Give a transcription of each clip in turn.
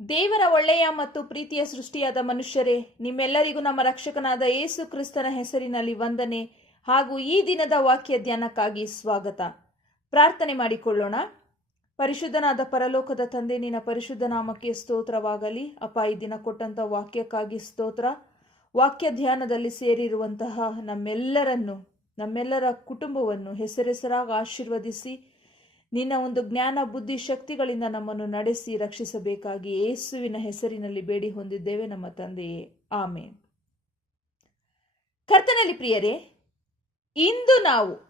ದೇವರ ಒಳ್ಳೆಯ ಮತ್ತು ಪ್ರೀತಿಯ ಸೃಷ್ಟಿಯಾದ ಮನುಷ್ಯರೇ, ನಿಮ್ಮೆಲ್ಲರಿಗೂ ನಮ್ಮ ರಕ್ಷಕನಾದ ಯೇಸು ಕ್ರಿಸ್ತನ ಹೆಸರಿನಲ್ಲಿ ವಂದನೆ ಹಾಗೂ ಈ ದಿನದ ವಾಕ್ಯ ಧ್ಯಾನಕ್ಕಾಗಿ ಸ್ವಾಗತ. ಪ್ರಾರ್ಥನೆ ಮಾಡಿಕೊಳ್ಳೋಣ. ಪರಿಶುದ್ಧನಾದ ಪರಲೋಕದ ತಂದೆ, ನಿನ್ನ ಪರಿಶುದ್ಧ ನಾಮಕ್ಕೆ ಸ್ತೋತ್ರವಾಗಲಿ. ಅಪ್ಪ ದಿನ ಕೊಟ್ಟಂಥ ವಾಕ್ಯಕ್ಕಾಗಿ ಸ್ತೋತ್ರ. ವಾಕ್ಯ ಧ್ಯಾನದಲ್ಲಿ ಸೇರಿರುವಂತಹ ನಮ್ಮೆಲ್ಲರನ್ನು, ನಮ್ಮೆಲ್ಲರ ಕುಟುಂಬವನ್ನು ಹೆಸರೆಸರಾಗಿ ಆಶೀರ್ವದಿಸಿ ನಿನ್ನ ಒಂದು ಜ್ಞಾನ, ಬುದ್ಧಿ, ಶಕ್ತಿಗಳಿಂದ ನಮ್ಮನ್ನು ನಡೆಸಿ ರಕ್ಷಿಸಬೇಕಾಗಿ ಯೇಸುವಿನ ಹೆಸರಿನಲ್ಲಿ ಬೇಡಿ ಹೊಂದಿದ್ದೇವೆ, ನಮ್ಮ ತಂದೆಯೇ. ಆಮೆ ಕರ್ತನಲ್ಲಿ ಪ್ರಿಯರೇ, ಇಂದು ನಾವು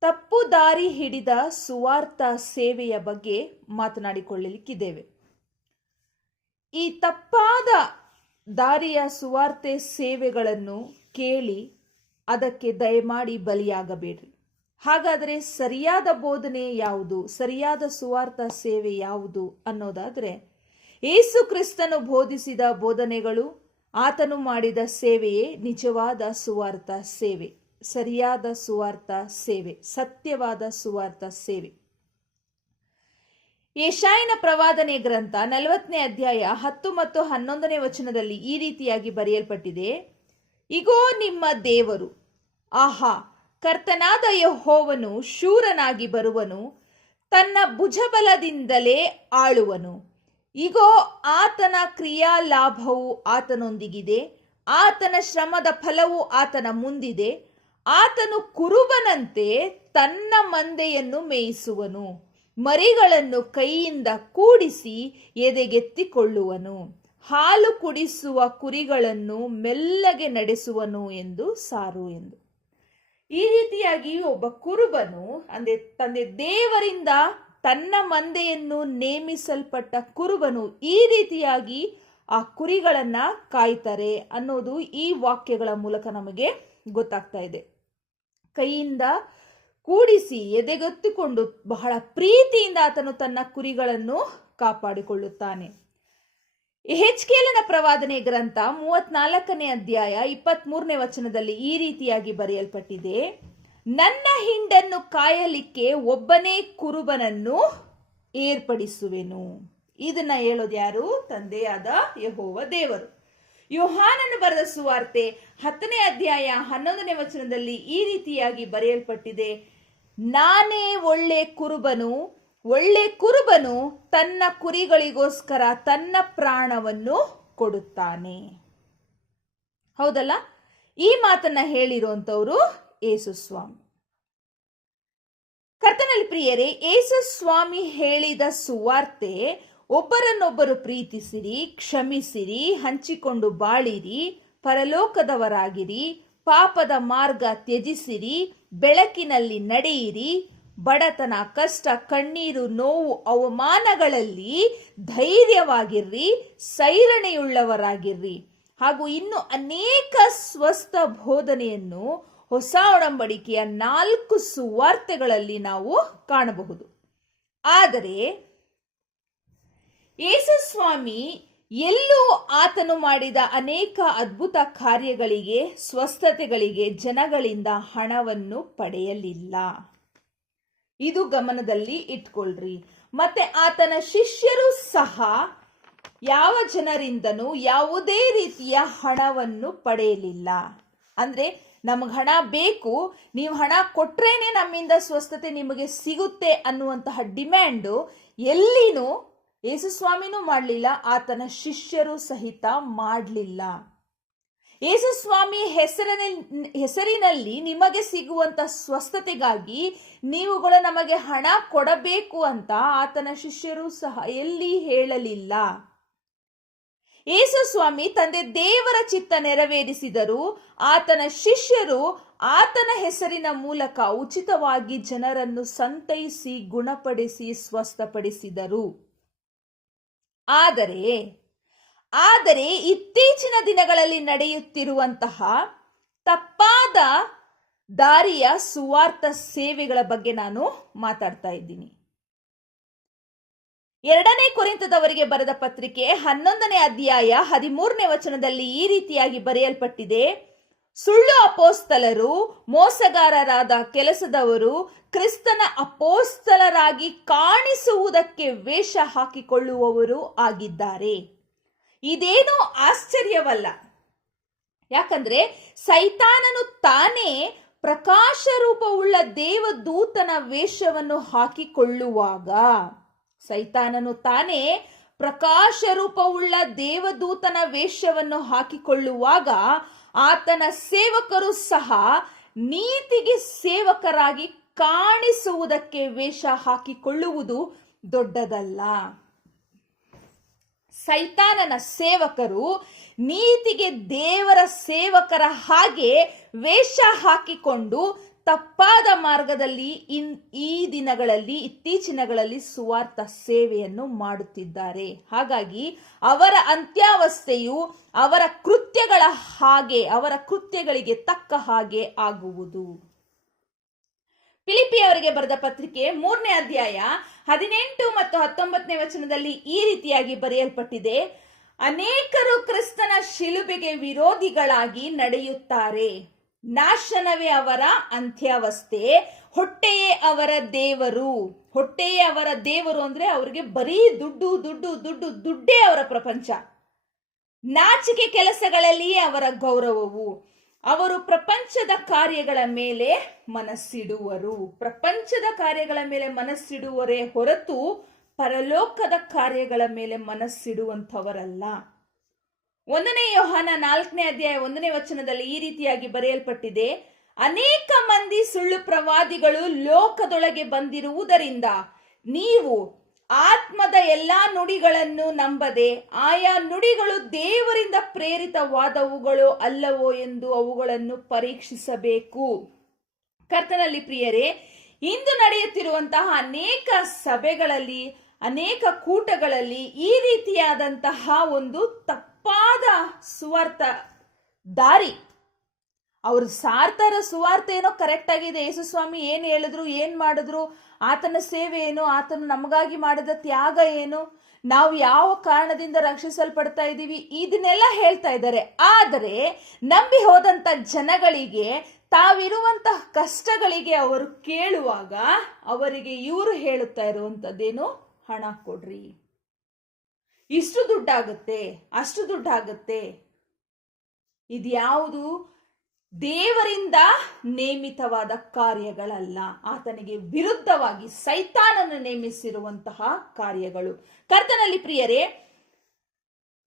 ತಪ್ಪು ದಾರಿ ಹಿಡಿದ ಸುವಾರ್ಥ ಸೇವೆಯ ಬಗ್ಗೆ ಮಾತನಾಡಿಕೊಳ್ಳಲಿಕ್ಕಿದ್ದೇವೆ. ಈ ತಪ್ಪಾದ ದಾರಿಯ ಸುವಾರ್ತೆ ಸೇವೆಗಳನ್ನು ಕೇಳಿ ಅದಕ್ಕೆ ದಯಮಾಡಿ ಬಲಿಯಾಗಬೇಡ್ರಿ. ಹಾಗಾದರೆ ಸರಿಯಾದ ಬೋಧನೆ ಯಾವುದು? ಸರಿಯಾದ ಸುವಾರ್ಥ ಸೇವೆ ಯಾವುದು ಅನ್ನೋದಾದರೆ, ಏಸು ಕ್ರಿಸ್ತನು ಬೋಧಿಸಿದ ಬೋಧನೆಗಳು, ಆತನು ಮಾಡಿದ ಸೇವೆಯೇ ನಿಜವಾದ ಸುವಾರ್ಥ ಸೇವೆ. ಸರಿಯಾದ ಸುವಾರ್ಥ ಸೇವೆ, ಸತ್ಯವಾದ ಸುವಾರ್ಥ ಸೇವೆ. ಯಶಾಯನ ಪ್ರವಾದನೆ ಗ್ರಂಥ ನಲವತ್ತನೇ ಅಧ್ಯಾಯ ಹತ್ತು ಮತ್ತು ಹನ್ನೊಂದನೇ ವಚನದಲ್ಲಿ ಈ ರೀತಿಯಾಗಿ ಬರೆಯಲ್ಪಟ್ಟಿದೆ, ಇಗೋ ನಿಮ್ಮ ದೇವರು, ಆಹಾ ಕರ್ತನಾದ ಯಹೋವನು ಶೂರನಾಗಿ ಬರುವನು, ತನ್ನ ಭುಜಬಲದಿಂದಲೇ ಆಳುವನು. ಇಗೋ, ಆತನ ಕ್ರಿಯಾ ಲಾಭವು ಆತನೊಂದಿಗಿದೆ, ಆತನ ಶ್ರಮದ ಫಲವು ಆತನ ಮುಂದಿದೆ, ಆತನು ಕುರುಬನಂತೆ ತನ್ನ ಮಂದೆಯನ್ನು ಮೇಯಿಸುವನು, ಮರಿಗಳನ್ನು ಕೈಯಿಂದ ಕೂಡಿಸಿ ಎದೆಗೆತ್ತಿಕೊಳ್ಳುವನು, ಹಾಲು ಕುಡಿಸುವ ಕುರಿಗಳನ್ನು ಮೆಲ್ಲಗೆ ನಡೆಸುವನು ಎಂದು ಸಾರು ಎಂದು. ಈ ರೀತಿಯಾಗಿ ಒಬ್ಬ ಕುರುಬನು, ಅಂದರೆ ತಂದೆ ದೇವರಿಂದ ತನ್ನ ಮಂದೆಯನ್ನು ನೇಮಿಸಲ್ಪಟ್ಟ ಕುರುಬನು ಈ ರೀತಿಯಾಗಿ ಆ ಕುರಿಗಳನ್ನು ಕಾಯ್ತಾರೆ ಅನ್ನೋದು ಈ ವಾಕ್ಯಗಳ ಮೂಲಕ ನಮಗೆ ಗೊತ್ತಾಗ್ತಾ ಇದೆ. ಕೈಯಿಂದ ಕೂಡಿಸಿ ಎದೆಗತ್ತಿಕೊಂಡು ಬಹಳ ಪ್ರೀತಿಯಿಂದ ಆತನು ತನ್ನ ಕುರಿಗಳನ್ನು ಕಾಪಾಡಿಕೊಳ್ಳುತ್ತಾನೆ. ಹೆಚ್ಕೇಲನ ಪ್ರವಾದನೆ ಗ್ರಂಥ ಮೂವತ್ನಾಲ್ಕನೇ ಅಧ್ಯಾಯ ಇಪ್ಪತ್ತ್ ಮೂರನೇ ವಚನದಲ್ಲಿ ಈ ರೀತಿಯಾಗಿ ಬರೆಯಲ್ಪಟ್ಟಿದೆ. ನನ್ನ ಹಿಂಡನ್ನು ಕಾಯಲಿಕ್ಕೆ ಒಬ್ಬನೇ ಕುರುಬನನ್ನು ಏರ್ಪಡಿಸುವೆನು. ಇದನ್ನ ಹೇಳೋದು ಯಾರು? ತಂದೆಯಾದ ಯಹೋವ ದೇವರು. ಯುಹಾನನ್ನು ಬರೆದ ಸುವಾರ್ತೆ ಹತ್ತನೇ ಅಧ್ಯಾಯ ಹನ್ನೊಂದನೇ ವಚನದಲ್ಲಿ ಈ ರೀತಿಯಾಗಿ ಬರೆಯಲ್ಪಟ್ಟಿದೆ. ನಾನೇ ಒಳ್ಳೆ ಕುರುಬನು ಒಳ್ಳೆ ಕುರುಬನು ತನ್ನ ಕುರಿಗಳಿಗೋಸ್ಕರ ತನ್ನ ಪ್ರಾಣವನ್ನು ಕೊಡುತ್ತಾನೆ. ಹೌದಲ್ಲ? ಈ ಮಾತನ್ನ ಹೇಳಿರುವಂತವರು ಏಸು ಸ್ವಾಮಿ ಕರ್ತನಲ್ಲಿ ಪ್ರಿಯರೇ, ಯೇಸುಸ್ವಾಮಿ ಸ್ವಾಮಿ ಹೇಳಿದ ಸುವಾರ್ತೆ, ಒಬ್ಬರನ್ನೊಬ್ಬರು ಪ್ರೀತಿಸಿರಿ, ಕ್ಷಮಿಸಿರಿ, ಹಂಚಿಕೊಂಡು ಬಾಳಿರಿ, ಪರಲೋಕದವರಾಗಿರಿ, ಪಾಪದ ಮಾರ್ಗ ತ್ಯಜಿಸಿರಿ, ಬೆಳಕಿನಲ್ಲಿ ನಡೆಯಿರಿ ಬಡತನ, ಕಷ್ಟ, ಕಣ್ಣೀರು, ನೋವು, ಅವಮಾನಗಳಲ್ಲಿ ಧೈರ್ಯವಾಗಿರ್ರಿ, ಸೈರಣೆಯುಳ್ಳವರಾಗಿರ್ರಿ. ಹಾಗೂ ಇನ್ನು ಅನೇಕ ಸ್ವಸ್ಥ ಬೋಧನೆಯನ್ನು ಹೊಸ ಒಡಂಬಡಿಕೆಯ ನಾಲ್ಕು ಸುವಾರ್ತೆಗಳಲ್ಲಿ ನಾವು ಕಾಣಬಹುದು. ಆದರೆ ಯೇಸುಸ್ವಾಮಿ ಎಲ್ಲೂ ಆತನು ಮಾಡಿದ ಅನೇಕ ಅದ್ಭುತ ಕಾರ್ಯಗಳಿಗೆ, ಸ್ವಸ್ಥತೆಗಳಿಗೆ ಜನಗಳಿಂದ ಹಣವನ್ನು ಪಡೆಯಲಿಲ್ಲ. ಇದು ಗಮನದಲ್ಲಿ ಇಟ್ಕೊಳ್ರಿ. ಮತ್ತೆ ಆತನ ಶಿಷ್ಯರು ಸಹ ಯಾವ ಜನರಿಂದನೂ ಯಾವುದೇ ರೀತಿಯ ಹಣವನ್ನು ಪಡೆಯಲಿಲ್ಲ. ಅಂದ್ರೆ ನಮಗೆ ಹಣ ಬೇಕು, ನೀವು ಹಣ ಕೊಟ್ರೇನೆ ನಮ್ಮಿಂದ ಸ್ವಸ್ಥತೆ ನಿಮಗೆ ಸಿಗುತ್ತೆ ಅನ್ನುವಂತಹ ಡಿಮ್ಯಾಂಡು ಎಲ್ಲಿನೂ ಯೇಸುಸ್ವಾಮಿನೂ ಮಾಡಲಿಲ್ಲ, ಆತನ ಶಿಷ್ಯರು ಸಹಿತ ಮಾಡಲಿಲ್ಲ. ಯೇಸುಸ್ವಾಮಿ ಹೆಸರಿನ ಹೆಸರಿನಲ್ಲಿ ನಿಮಗೆ ಸಿಗುವಂತ ಸ್ವಸ್ಥತೆಗಾಗಿ ನೀವುಗಳು ನಮಗೆ ಹಣ ಕೊಡಬೇಕು ಅಂತ ಆತನ ಶಿಷ್ಯರು ಸಹ ಎಲ್ಲಿ ಹೇಳಲಿಲ್ಲ. ಯೇಸುಸ್ವಾಮಿ ತಂದೆ ದೇವರ ಚಿತ್ತ ನೆರವೇರಿಸಿದರು ಆತನ ಶಿಷ್ಯರು ಆತನ ಹೆಸರಿನ ಮೂಲಕ ಉಚಿತವಾಗಿ ಜನರನ್ನು ಸಂತೈಸಿ ಗುಣಪಡಿಸಿ ಸ್ವಸ್ಥಪಡಿಸಿದರು. ಆದರೆ ಆದರೆ ಇತ್ತೀಚಿನ ದಿನಗಳಲ್ಲಿ ನಡೆಯುತ್ತಿರುವಂತಹ ತಪ್ಪಾದ ದಾರಿಯ ಸುವಾರ್ಥ ಸೇವೆಗಳ ಬಗ್ಗೆ ನಾನು ಮಾತಾಡ್ತಾ ಇದ್ದೀನಿ. ಎರಡನೇ ಕುರಿತದವರಿಗೆ ಬರೆದ ಪತ್ರಿಕೆ ಹನ್ನೊಂದನೇ ಅಧ್ಯಾಯ ಹದಿಮೂರನೇ ವಚನದಲ್ಲಿ ಈ ರೀತಿಯಾಗಿ ಬರೆಯಲ್ಪಟ್ಟಿದೆ. ಸುಳ್ಳು ಅಪೋಸ್ತಲರು, ಮೋಸಗಾರರಾದ ಕೆಲಸದವರು ಕ್ರಿಸ್ತನ ಅಪೋಸ್ತಲರಾಗಿ ಕಾಣಿಸುವುದಕ್ಕೆ ವೇಷ ಹಾಕಿಕೊಳ್ಳುವವರು ಆಗಿದ್ದಾರೆ. ಇದೇನೂ ಆಶ್ಚರ್ಯವಲ್ಲ. ಯಾಕಂದ್ರೆ ಸೈತಾನನು ತಾನೇ ಪ್ರಕಾಶ ರೂಪವುಳ್ಳ ದೇವದೂತನ ವೇಷವನ್ನು ಹಾಕಿಕೊಳ್ಳುವಾಗ, ಸೈತಾನನು ತಾನೇ ಪ್ರಕಾಶ ರೂಪವುಳ್ಳ ದೇವದೂತನ ವೇಷವನ್ನು ಹಾಕಿಕೊಳ್ಳುವಾಗ ಆತನ ಸೇವಕರು ಸಹ ನೀತಿಗೆ ಸೇವಕರಾಗಿ ಕಾಣಿಸುವುದಕ್ಕೆ ವೇಷ ಹಾಕಿಕೊಳ್ಳುವುದು ದೊಡ್ಡದಲ್ಲ. ಸೈತಾನನ ಸೇವಕರು ನೀತಿಗೆ ದೇವರ ಸೇವಕರ ಹಾಗೆ ವೇಷ ಹಾಕಿಕೊಂಡು ತಪ್ಪಾದ ಮಾರ್ಗದಲ್ಲಿ ಇನ್ ಈ ದಿನಗಳಲ್ಲಿ ಇತ್ತೀಚಿನಗಳಲ್ಲಿ ಸುವಾರ್ಥ ಸೇವೆಯನ್ನು ಮಾಡುತ್ತಿದ್ದಾರೆ. ಹಾಗಾಗಿ ಅವರ ಅಂತ್ಯಾವಸ್ಥೆಯು ಅವರ ಕೃತ್ಯಗಳ ಹಾಗೆ, ಅವರ ಕೃತ್ಯಗಳಿಗೆ ತಕ್ಕ ಹಾಗೆ ಆಗುವುದು. ಫಿಲಿಪಿ ಅವರಿಗೆ ಬರೆದ ಪತ್ರಿಕೆ ಮೂರನೇ ಅಧ್ಯಾಯ ಹದಿನೆಂಟು ಮತ್ತು ಹತ್ತೊಂಬತ್ತನೇ ವಚನದಲ್ಲಿ ಈ ರೀತಿಯಾಗಿ ಬರೆಯಲ್ಪಟ್ಟಿದೆ. ಅನೇಕರು ಕ್ರಿಸ್ತನ ಶಿಲುಬೆಗೆ ವಿರೋಧಿಗಳಾಗಿ ನಡೆಯುತ್ತಾರೆ. ನಾಶನವೇ ಅವರ ಅಂತ್ಯಾವಸ್ಥೆ, ಹೊಟ್ಟೆಯೇ ಅವರ ದೇವರು. ಹೊಟ್ಟೆಯೇ ಅವರ ದೇವರು ಅಂದ್ರೆ ಅವರಿಗೆ ಬರೀ ದುಡ್ಡು ದುಡ್ಡು ದುಡ್ಡು, ದುಡ್ಡೇ ಅವರ ಪ್ರಪಂಚ. ನಾಚಿಕೆ ಕೆಲಸಗಳಲ್ಲಿಯೇ ಅವರ ಗೌರವವು. ಅವರು ಪ್ರಪಂಚದ ಕಾರ್ಯಗಳ ಮೇಲೆ ಮನಸ್ಸಿಡುವರು. ಪ್ರಪಂಚದ ಕಾರ್ಯಗಳ ಮೇಲೆ ಮನಸ್ಸಿಡುವರೇ ಹೊರತು ಪರಲೋಕದ ಕಾರ್ಯಗಳ ಮೇಲೆ ಮನಸ್ಸಿಡುವಂಥವರಲ್ಲ. ಒಂದನೇ ಯೋಹಾನ ನಾಲ್ಕನೇ ಅಧ್ಯಾಯ ಒಂದನೇ ವಚನದಲ್ಲಿ ಈ ರೀತಿಯಾಗಿ ಬರೆಯಲ್ಪಟ್ಟಿದೆ, ಅನೇಕ ಮಂದಿ ಸುಳ್ಳು ಪ್ರವಾದಿಗಳು ಲೋಕದೊಳಗೆ ಬಂದಿರುವುದರಿಂದ ನೀವು ಆತ್ಮದ ಎಲ್ಲಾ ನುಡಿಗಳನ್ನು ನಂಬದೆ ಆಯಾ ನುಡಿಗಳು ದೇವರಿಂದ ಪ್ರೇರಿತವಾದವುಗಳು ಅಲ್ಲವೋ ಎಂದು ಅವುಗಳನ್ನು ಪರೀಕ್ಷಿಸಬೇಕು. ಕರ್ತನಲ್ಲಿ ಪ್ರಿಯರೇ, ಇಂದು ನಡೆಯುತ್ತಿರುವಂತಹ ಅನೇಕ ಸಭೆಗಳಲ್ಲಿ, ಅನೇಕ ಕೂಟಗಳಲ್ಲಿ ಈ ರೀತಿಯಾದಂತಹ ಒಂದು ತಪ್ಪಾದ ಸುವಾರ್ಥ ದಾರಿ. ಅವರು ಸಾರ್ಥರ ಸುವಾರ್ಥ ಏನೋ ಕರೆಕ್ಟ್ ಆಗಿದೆ. ಯೇಸುಸ್ವಾಮಿ ಏನು ಹೇಳಿದ್ರು, ಏನು ಮಾಡಿದ್ರು ಆತನ ಸೇವೆ ಏನು? ಆತನು ನಮಗಾಗಿ ಮಾಡಿದ ತ್ಯಾಗ ಏನು? ನಾವು ಯಾವ ಕಾರಣದಿಂದ ರಕ್ಷಿಸಲ್ಪಡ್ತಾ ಇದ್ದೀವಿ? ಇದನ್ನೆಲ್ಲ ಹೇಳ್ತಾ ಇದ್ದಾರೆ. ಆದರೆ ನಂಬಿ ಹೋದಂಥ ಜನಗಳಿಗೆ, ತಾವಿರುವಂತಹ ಕಷ್ಟಗಳಿಗೆ ಅವರು ಕೇಳುವಾಗ ಅವರಿಗೆ ಇವರು ಹೇಳುತ್ತಾ ಇರುವಂಥದ್ದೇನು ಹಣ ಕೊಡ್ರಿ. ಇಷ್ಟು ದುಡ್ಡಾಗುತ್ತೆ, ಅಷ್ಟು ದುಡ್ಡಾಗುತ್ತೆ. ಇದ್ಯಾವುದು? ದೇವರಿಂದ ನೇಮಿತವಾದ ಕಾರ್ಯಗಳಲ್ಲ. ಆತನಿಗೆ ವಿರುದ್ಧವಾಗಿ ಸೈತಾನನ್ನು ನೇಮಿಸಿರುವಂತಹ ಕಾರ್ಯಗಳು. ಕರ್ತನಲ್ಲಿ ಪ್ರಿಯರೇ,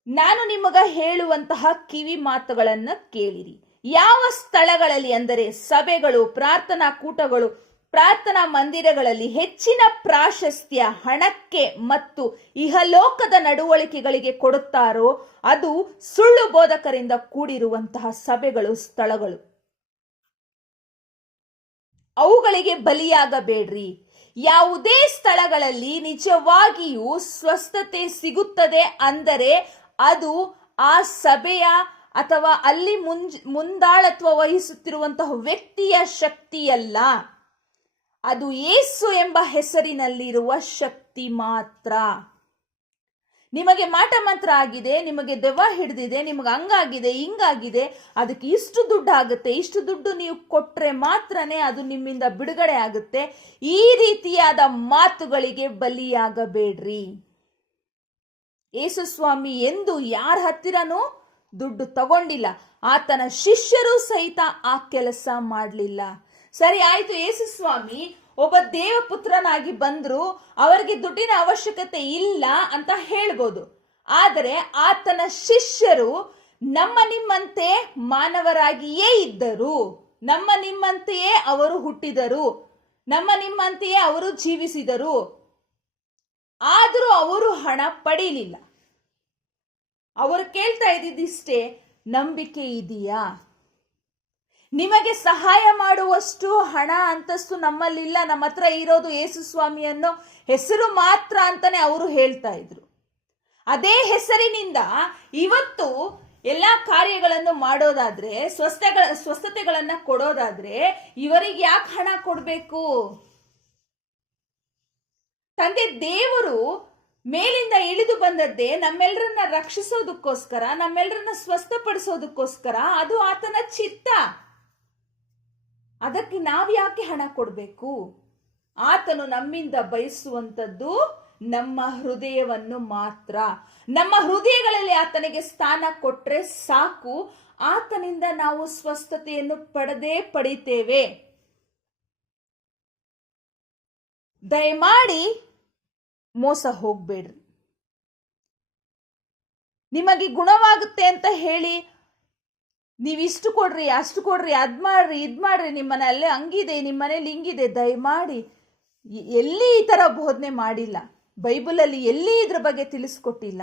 ನಾನು ನಿಮಗ ಹೇಳುವಂತಹ ಕಿವಿ ಮಾತುಗಳನ್ನ ಕೇಳಿರಿ. ಯಾವ ಸ್ಥಳಗಳಲ್ಲಿ ಅಂದರೆ ಸಭೆಗಳು, ಪ್ರಾರ್ಥನಾ ಕೂಟಗಳು ಪ್ರಾರ್ಥನಾ ಮಂದಿರಗಳಲ್ಲಿ ಹೆಚ್ಚಿನ ಪ್ರಾಶಸ್ತ್ಯ, ಹಣಕ್ಕೆ ಮತ್ತು ಇಹಲೋಕದ ನಡವಳಿಕೆಗಳಿಗೆ ಕೊಡುತ್ತಾರೋ ಅದು ಸುಳ್ಳು ಬೋಧಕರಿಂದ ಕೂಡಿರುವಂತಹ ಸಭೆಗಳು, ಸ್ಥಳಗಳು. ಅವುಗಳಿಗೆ ಬಲಿಯಾಗಬೇಡ್ರಿ. ಯಾವುದೇ ಸ್ಥಳಗಳಲ್ಲಿ ನಿಜವಾಗಿಯೂ ಸ್ವಸ್ಥತೆ ಸಿಗುತ್ತದೆ ಅಂದರೆ ಅದು ಆ ಸಭೆಯ ಅಥವಾ ಅಲ್ಲಿ ಮುಂಜ್, ಮುಂದಾಳತ್ವ ವಹಿಸುತ್ತಿರುವಂತಹ ವ್ಯಕ್ತಿಯ ಶಕ್ತಿಯಲ್ಲ. ಅದು ಏಸು ಎಂಬ ಹೆಸರಿನಲ್ಲಿರುವ ಶಕ್ತಿ ಮಾತ್ರ. ನಿಮಗೆ ಮಾಟ ಮಂತ್ರ ಆಗಿದೆ, ನಿಮಗೆ ದೆವ್ವ ಹಿಡಿದಿದೆ, ನಿಮಗೆ ಹಂಗಾಗಿದೆ, ಹಿಂಗಾಗಿದೆ, ಅದಕ್ಕೆ ಇಷ್ಟು ದುಡ್ಡು ಆಗುತ್ತೆ, ಇಷ್ಟು ದುಡ್ಡು ನೀವು ಕೊಟ್ಟರೆ ಮಾತ್ರನೇ ಅದು ನಿಮ್ಮಿಂದ ಬಿಡುಗಡೆ ಆಗುತ್ತೆ. ಈ ರೀತಿಯಾದ ಮಾತುಗಳಿಗೆ ಬಲಿಯಾಗಬೇಡ್ರಿ. ಯೇಸುಸ್ವಾಮಿ ಎಂದು ಯಾರ ಹತ್ತಿರನೂ ದುಡ್ಡು ತಗೊಂಡಿಲ್ಲ. ಆತನ ಶಿಷ್ಯರು ಸಹಿತ ಆ ಕೆಲಸ ಮಾಡಲಿಲ್ಲ. ಸರಿ, ಆಯ್ತು ಯೇಸುಸ್ವಾಮಿ ಒಬ್ಬ ದೇವಪುತ್ರನಾಗಿ ಬಂದ್ರು, ಅವರಿಗೆ ದುಡ್ಡಿನ ಅವಶ್ಯಕತೆ ಇಲ್ಲ ಅಂತ ಹೇಳ್ಬೋದು. ಆದರೆ ಆತನ ಶಿಷ್ಯರು ನಮ್ಮ ನಿಮ್ಮಂತೆ ಮಾನವರಾಗಿಯೇ ಇದ್ದರು. ನಮ್ಮ ನಿಮ್ಮಂತೆಯೇ ಅವರು ಹುಟ್ಟಿದರು. ನಮ್ಮ ನಿಮ್ಮಂತೆಯೇ ಅವರು ಜೀವಿಸಿದರು. ಆದರೂ ಅವರು ಹಣ ಪಡೀಲಿಲ್ಲ. ಅವರು ಕೇಳ್ತಾ ಇದ್ದಿದ್ದಿಷ್ಟೇ, ನಂಬಿಕೆ ಇದೆಯಾ? ನಿಮಗೆ ಸಹಾಯ ಮಾಡುವಷ್ಟು ಹಣ ಅಂತಸ್ತು ನಮ್ಮಲ್ಲಿಲ್ಲ ನಮ್ಮ ಹತ್ರ ಇರೋದು ಯೇಸು ಸ್ವಾಮಿ ಅನ್ನೋ ಹೆಸರು ಮಾತ್ರ ಅಂತಾನೆ ಅವರು ಹೇಳ್ತಾ ಇದ್ರು. ಅದೇ ಹೆಸರಿನಿಂದ ಇವತ್ತು ಎಲ್ಲಾ ಕಾರ್ಯಗಳನ್ನು ಮಾಡೋದಾದ್ರೆ, ಸ್ವಸ್ಥಗಳ, ಸ್ವಸ್ಥತೆಗಳನ್ನ ಕೊಡೋದಾದ್ರೆ ಇವರಿಗೆ ಯಾಕೆ ಹಣ ಕೊಡಬೇಕು? ತಂದೆ ದೇವರು ಮೇಲಿಂದ ಇಳಿದು ಬಂದದ್ದೇ ನಮ್ಮೆಲ್ಲರನ್ನ ರಕ್ಷಿಸೋದಕ್ಕೋಸ್ಕರ ನಮ್ಮೆಲ್ಲರನ್ನ ಸ್ವಸ್ಥಪಡಿಸೋದಕ್ಕೋಸ್ಕರ ಅದು ಆತನ ಚಿತ್ತ. ಅದಕ್ಕೆ ನಾವ್ಯಾಕೆ ಹಣ ಕೊಡಬೇಕು? ಆತನು ನಮ್ಮಿಂದ ಬಯಸುವಂಥದ್ದು ನಮ್ಮ ಹೃದಯವನ್ನು ಮಾತ್ರ. ನಮ್ಮ ಹೃದಯಗಳಲ್ಲಿ ಆತನಿಗೆ ಸ್ಥಾನ ಕೊಟ್ರೆ ಸಾಕು. ಆತನಿಂದ ನಾವು ಸ್ವಸ್ಥತೆಯನ್ನು ಪಡೆದೇ ಪಡಿತೇವೆ. ದಯಮಾಡಿ ಮೋಸ ಹೋಗ್ಬೇಡ್ರಿ. ನಿಮಗೆ ಗುಣವಾಗುತ್ತೆ ಅಂತ ಹೇಳಿ ನೀವು ಇಷ್ಟು ಕೊಡ್ರಿ, ಅಷ್ಟು ಕೊಡ್ರಿ, ಅದು ಮಾಡ್ರಿ, ಇದು ಮಾಡ್ರಿ ನಿಮ್ಮ ಮನೆಯಲ್ಲಿ ಹಂಗಿದೆ ನಿಮ್ಮ ಮನೇಲಿ ಹಿಂಗಿದೆ, ದಯಮಾಡಿ. ಎಲ್ಲಿ ಈ ಥರ ಬೋಧನೆ ಮಾಡಿಲ್ಲ? ಬೈಬಲಲ್ಲಿ ಎಲ್ಲಿ ಇದ್ರ ಬಗ್ಗೆ ತಿಳಿಸ್ಕೊಟ್ಟಿಲ್ಲ?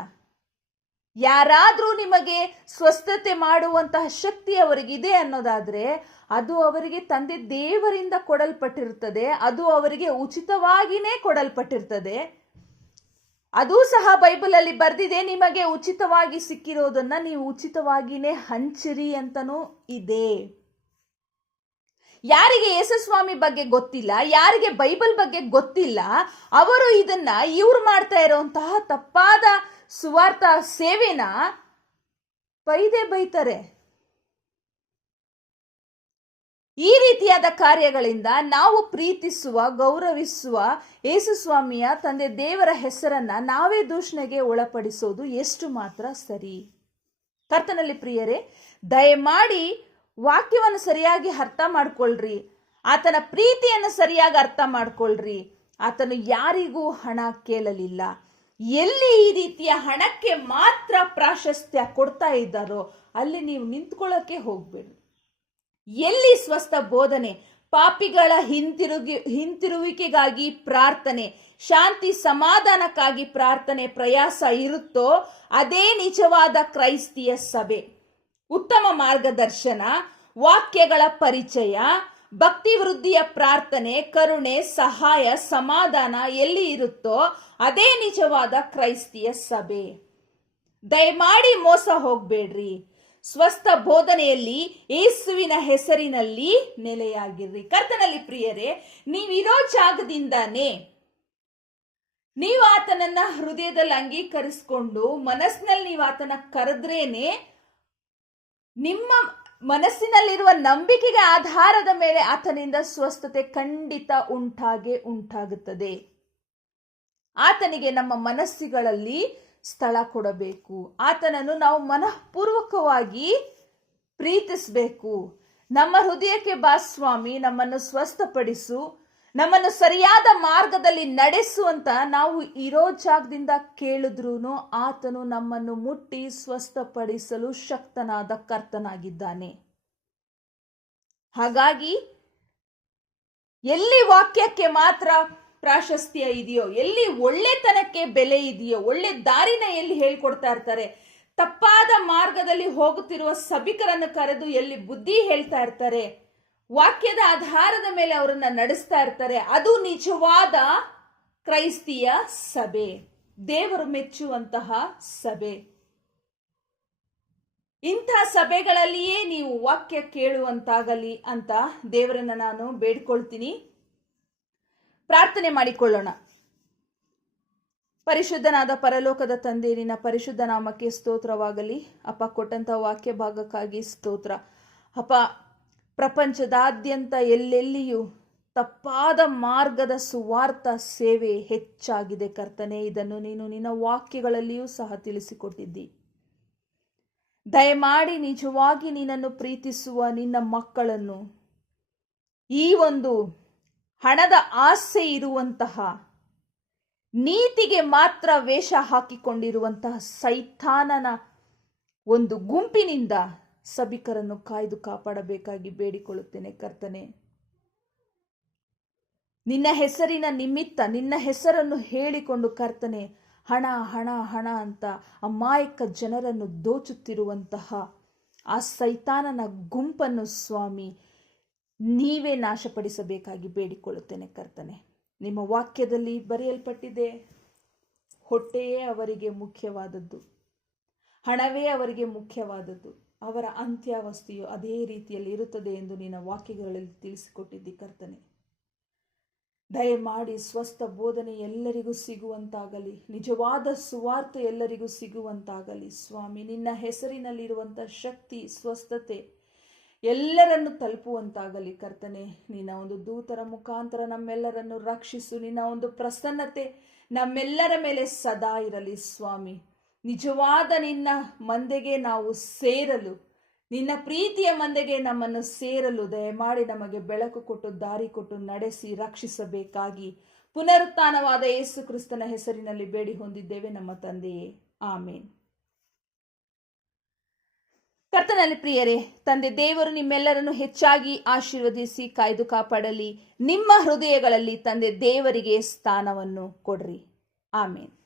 ಯಾರಾದರೂ ನಿಮಗೆ ಸ್ವಸ್ಥತೆ ಮಾಡುವಂತಹ ಶಕ್ತಿ ಅವರಿಗಿದೆ ಅನ್ನೋದಾದರೆ, ಅದು ಅವರಿಗೆ ತಂದೆ ದೇವರಿಂದ ಕೊಡಲ್ಪಟ್ಟಿರುತ್ತದೆ ಅದು ಅವರಿಗೆ ಉಚಿತವಾಗಿಯೇ ಕೊಡಲ್ಪಟ್ಟಿರ್ತದೆ. ಅದು ಸಹ ಬೈಬಲಲ್ಲಿ ಬರ್ದಿದೆ, ನಿಮಗೆ ಉಚಿತವಾಗಿ ಸಿಕ್ಕಿರೋದನ್ನ ನೀವು ಉಚಿತವಾಗಿನೇ ಹಂಚಿರಿ ಅಂತನೂ ಇದೆ. ಯಾರಿಗೆ ಯೇಸುಸ್ವಾಮಿ ಬಗ್ಗೆ ಗೊತ್ತಿಲ್ಲ, ಯಾರಿಗೆ ಬೈಬಲ್ ಬಗ್ಗೆ ಗೊತ್ತಿಲ್ಲ, ಅವರು ಇದನ್ನ ಇವ್ರು ಮಾಡ್ತಾ ಇರೋಂತಹ ತಪ್ಪಾದ ಸುವಾರ್ಥ ಸೇವೆನ ಬೈದೆ ಬೈತಾರೆ. ಈ ರೀತಿಯಾದ ಕಾರ್ಯಗಳಿಂದ ನಾವು ಪ್ರೀತಿಸುವ, ಗೌರವಿಸುವ ಯೇಸುಸ್ವಾಮಿಯ ತಂದೆ ದೇವರ ಹೆಸರನ್ನ ನಾವೇ ದೂಷಣೆಗೆ ಒಳಪಡಿಸೋದು ಎಷ್ಟು ಮಾತ್ರ ಸರಿ. ಕರ್ತನಲ್ಲಿ ಪ್ರಿಯರೇ, ದಯಮಾಡಿ ವಾಕ್ಯವನ್ನು ಸರಿಯಾಗಿ ಅರ್ಥ ಮಾಡ್ಕೊಳ್ರಿ. ಆತನ ಪ್ರೀತಿಯನ್ನು ಸರಿಯಾಗಿ ಅರ್ಥ ಮಾಡ್ಕೊಳ್ರಿ. ಆತನು ಯಾರಿಗೂ ಹಣ ಕೇಳಲಿಲ್ಲ. ಎಲ್ಲಿ ಈ ರೀತಿಯ ಹಣಕ್ಕೆ ಮಾತ್ರ ಪ್ರಾಶಸ್ತ್ಯ ಕೊಡ್ತಾ ಇದ್ದಾರೋ ಅಲ್ಲಿ ನೀವು ನಿಂತ್ಕೊಳ್ಳೋಕೆ ಹೋಗ್ಬೇಡಿ. ಎಲ್ಲಿ ಸ್ವಸ್ಥ ಬೋಧನೆ? ಪಾಪಿಗಳ ಹಿಂತಿರುಗಿ, ಹಿಂತಿರುವಿಕೆಗಾಗಿ ಪ್ರಾರ್ಥನೆ. ಶಾಂತಿ ಸಮಾಧಾನಕ್ಕಾಗಿ ಪ್ರಾರ್ಥನೆ ಪ್ರಯಾಸ ಇರುತ್ತೋ, ಅದೇ ನಿಜವಾದ ಕ್ರೈಸ್ತಿಯ ಸಭೆ. ಉತ್ತಮ ಮಾರ್ಗದರ್ಶನ, ವಾಕ್ಯಗಳ ಪರಿಚಯ, ಭಕ್ತಿ ವೃದ್ಧಿಯ ಪ್ರಾರ್ಥನೆ, ಕರುಣೆ, ಸಹಾಯ, ಸಮಾಧಾನ ಎಲ್ಲಿ ಇರುತ್ತೋ, ಅದೇ ನಿಜವಾದ ಕ್ರೈಸ್ತಿಯ ಸಭೆ. ದಯಮಾಡಿ ಮೋಸ ಹೋಗ್ಬೇಡ್ರಿ. ಸ್ವಸ್ಥ ಬೋಧನೆಯಲ್ಲಿ ಯೇಸುವಿನ ಹೆಸರಿನಲ್ಲಿ ನೆಲೆಯಾಗಿರ್ರಿ. ಕರ್ತನಲ್ಲಿ ಪ್ರಿಯರೇ, ನೀವಿರೋ ಜಾಗದಿಂದಾನೇ ನೀವು ಆತನನ್ನ ಹೃದಯದಲ್ಲಿ ಅಂಗೀಕರಿಸ್ಕೊಂಡು ಮನಸ್ಸಿನಲ್ಲಿ ನೀವು ಆತನ ಕರೆದ್ರೇನೆ ನಿಮ್ಮ ಮನಸ್ಸಿನಲ್ಲಿರುವ ನಂಬಿಕೆಗೆ ಆಧಾರದ ಮೇಲೆ ಆತನಿಂದ ಸ್ವಸ್ಥತೆ ಖಂಡಿತ ಉಂಟಾಗೆ ಉಂಟಾಗುತ್ತದೆ. ಆತನಿಗೆ ನಮ್ಮ ಮನಸ್ಸುಗಳಲ್ಲಿ ಸ್ಥಳ ಕೊಡಬೇಕು. ಆತನನ್ನು ನಾವು ಮನಃಪೂರ್ವಕವಾಗಿ ಪ್ರೀತಿಸಬೇಕು. ನಮ್ಮ ಹೃದಯಕ್ಕೆ ಬಾ ಸ್ವಾಮಿ, ನಮ್ಮನ್ನು ಸ್ವಸ್ಥಪಡಿಸು. ನಮ್ಮನ್ನು ಸರಿಯಾದ ಮಾರ್ಗದಲ್ಲಿ ನಡೆಸು ಅಂತ ನಾವು ಇರೋ ಜಾಗದಿಂದ ಕೇಳಿದ್ರೂ ಆತನು ನಮ್ಮನ್ನು ಮುಟ್ಟಿ ಸ್ವಸ್ಥಪಡಿಸಲು ಶಕ್ತನಾದ ಕರ್ತನಾಗಿದ್ದಾನೆ. ಹಾಗಾಗಿ ಎಲ್ಲಿ ವಾಕ್ಯಕ್ಕೆ ಮಾತ್ರ ಪ್ರಾಶಸ್ತ್ಯ ಇದೆಯೋ, ಎಲ್ಲಿ ಒಳ್ಳೆತನಕ್ಕೆ ಬೆಲೆ ಇದೆಯೋ, ಒಳ್ಳೆ ದಾರಿನ ಎಲ್ಲಿ ಹೇಳ್ಕೊಡ್ತಾ ಇರ್ತಾರೆ, ತಪ್ಪಾದ ಮಾರ್ಗದಲ್ಲಿ ಹೋಗುತ್ತಿರುವ ಸಭಿಕರನ್ನು ಕರೆದು ಎಲ್ಲಿ ಬುದ್ಧಿ ಹೇಳ್ತಾ ಇರ್ತಾರೆ, ವಾಕ್ಯದ ಆಧಾರದ ಮೇಲೆ ಅವರನ್ನ ನಡೆಸ್ತಾ ಇರ್ತಾರೆ, ಅದು ನಿಜವಾದ ಕ್ರೈಸ್ತಿಯ ಸಭೆ, ದೇವರು ಮೆಚ್ಚುವಂತಹ ಸಭೆ. ಇಂಥ ಸಭೆಗಳಲ್ಲಿಯೇ ನೀವು ವಾಕ್ಯ ಕೇಳುವಂತಾಗಲಿ ಅಂತ ದೇವರನ್ನ ನಾನು ಬೇಡ್ಕೊಳ್ತೀನಿ. ಪ್ರಾರ್ಥನೆ ಮಾಡಿಕೊಳ್ಳೋಣ. ಪರಿಶುದ್ಧನಾದ ಪರಲೋಕದ ತಂದೆ, ನಿನ್ನ ಪರಿಶುದ್ಧ ನಾಮಕ್ಕೆ ಸ್ತೋತ್ರವಾಗಲಿ. ಅಪ್ಪ, ಕೊಟ್ಟಂತ ವಾಕ್ಯ ಭಾಗಕ್ಕಾಗಿ ಸ್ತೋತ್ರ. ಅಪ್ಪ, ಪ್ರಪಂಚದಾದ್ಯಂತ ಎಲ್ಲೆಲ್ಲಿಯೂ ತಪ್ಪಾದ ಮಾರ್ಗದ ಸುವಾರ್ಥ ಸೇವೆ ಹೆಚ್ಚಾಗಿದೆ ಕರ್ತನೆ. ಇದನ್ನು ನೀನು ನಿನ್ನ ವಾಕ್ಯಗಳಲ್ಲಿಯೂ ಸಹ ತಿಳಿಸಿಕೊಟ್ಟಿದ್ದಿ. ದಯಮಾಡಿ ನಿಜವಾಗಿ ನಿನ್ನನ್ನು ಪ್ರೀತಿಸುವ ನಿನ್ನ ಮಕ್ಕಳನ್ನು ಈ ಒಂದು ಹಣದ ಆಸೆ ಇರುವಂತಹ, ನೀತಿಗೆ ಮಾತ್ರ ವೇಷ ಹಾಕಿಕೊಂಡಿರುವಂತಹ ಸೈತಾನನ ಒಂದು ಗುಂಪಿನಿಂದ ಸಭಿಕರನ್ನು ಕಾಯ್ದು ಕಾಪಾಡಬೇಕಾಗಿ ಬೇಡಿಕೊಳ್ಳುತ್ತೇನೆ ಕರ್ತನೆ. ನಿನ್ನ ಹೆಸರಿನ ನಿಮಿತ್ತ, ನಿನ್ನ ಹೆಸರನ್ನು ಹೇಳಿಕೊಂಡು ಕರ್ತನೆ, ಹಣ ಹಣ ಹಣ ಅಂತ ಅಮಾಯಕ ಜನರನ್ನು ದೋಚುತ್ತಿರುವಂತಹ ಆ ಸೈತಾನನ ಗುಂಪನ್ನು ಸ್ವಾಮಿ ನೀವೇ ನಾಶಪಡಿಸಬೇಕಾಗಿ ಬೇಡಿಕೊಳ್ಳುತ್ತೇನೆ ಕರ್ತನೆ. ನಿಮ್ಮ ವಾಕ್ಯದಲ್ಲಿ ಬರೆಯಲ್ಪಟ್ಟಿದೆ, ಹೊಟ್ಟೆಯೇ ಅವರಿಗೆ ಮುಖ್ಯವಾದದ್ದು, ಹಣವೇ ಅವರಿಗೆ ಮುಖ್ಯವಾದದ್ದು, ಅವರ ಅಂತ್ಯಾವಸ್ಥೆಯು ಅದೇ ರೀತಿಯಲ್ಲಿ ಇರುತ್ತದೆ ಎಂದು ನಿನ್ನ ವಾಕ್ಯಗಳಲ್ಲಿ ತಿಳಿಸಿಕೊಟ್ಟಿದ್ದಿ ಕರ್ತನೆ. ದಯಮಾಡಿ ಸ್ವಸ್ಥ ಬೋಧನೆ ಎಲ್ಲರಿಗೂ ಸಿಗುವಂತಾಗಲಿ, ನಿಜವಾದ ಸುವಾರ್ತೆ ಎಲ್ಲರಿಗೂ ಸಿಗುವಂತಾಗಲಿ. ಸ್ವಾಮಿ, ನಿನ್ನ ಹೆಸರಿನಲ್ಲಿರುವಂಥ ಶಕ್ತಿ, ಸ್ವಸ್ಥತೆ ಎಲ್ಲರನ್ನು ತಲುಪುವಂತಾಗಲಿ ಕರ್ತನೆ. ನಿನ್ನ ಒಂದು ದೂತರ ಮುಖಾಂತರ ನಮ್ಮೆಲ್ಲರನ್ನು ರಕ್ಷಿಸು. ನಿನ್ನ ಒಂದು ಪ್ರಸನ್ನತೆ ನಮ್ಮೆಲ್ಲರ ಮೇಲೆ ಸದಾ ಇರಲಿ ಸ್ವಾಮಿ. ನಿಜವಾದ ನಿನ್ನ ಮಂದೆಗೆ ನಾವು ಸೇರಲು, ನಿನ್ನ ಪ್ರೀತಿಯ ಮಂದೆಗೆ ನಮ್ಮನ್ನು ಸೇರಲು ದಯಮಾಡಿ ನಮಗೆ ಬೆಳಕು ಕೊಟ್ಟು, ದಾರಿ ಕೊಟ್ಟು ನಡೆಸಿ, ರಕ್ಷಿಸಬೇಕಾಗಿ ಪುನರುತ್ಥಾನವಾದ ಯೇಸು ಕ್ರಿಸ್ತನ ಹೆಸರಿನಲ್ಲಿ ಬೇಡಿ ಹೊಂದಿದ್ದೇವೆ ನಮ್ಮ ತಂದೆಯೇ. ಆಮೇನ್. ಕರ್ತನಲ್ಲಿ ಪ್ರಿಯರೇ, ತಂದೆ ದೇವರು ನಿಮ್ಮೆಲ್ಲರನ್ನು ಹೆಚ್ಚಾಗಿ ಆಶೀರ್ವದಿಸಿ ಕಾಯ್ದು ಕಾಪಾಡಲಿ. ನಿಮ್ಮ ಹೃದಯಗಳಲ್ಲಿ ತಂದೆ ದೇವರಿಗೆ ಸ್ಥಾನವನ್ನು ಕೊಡ್ರಿ. ಆಮೇನ್.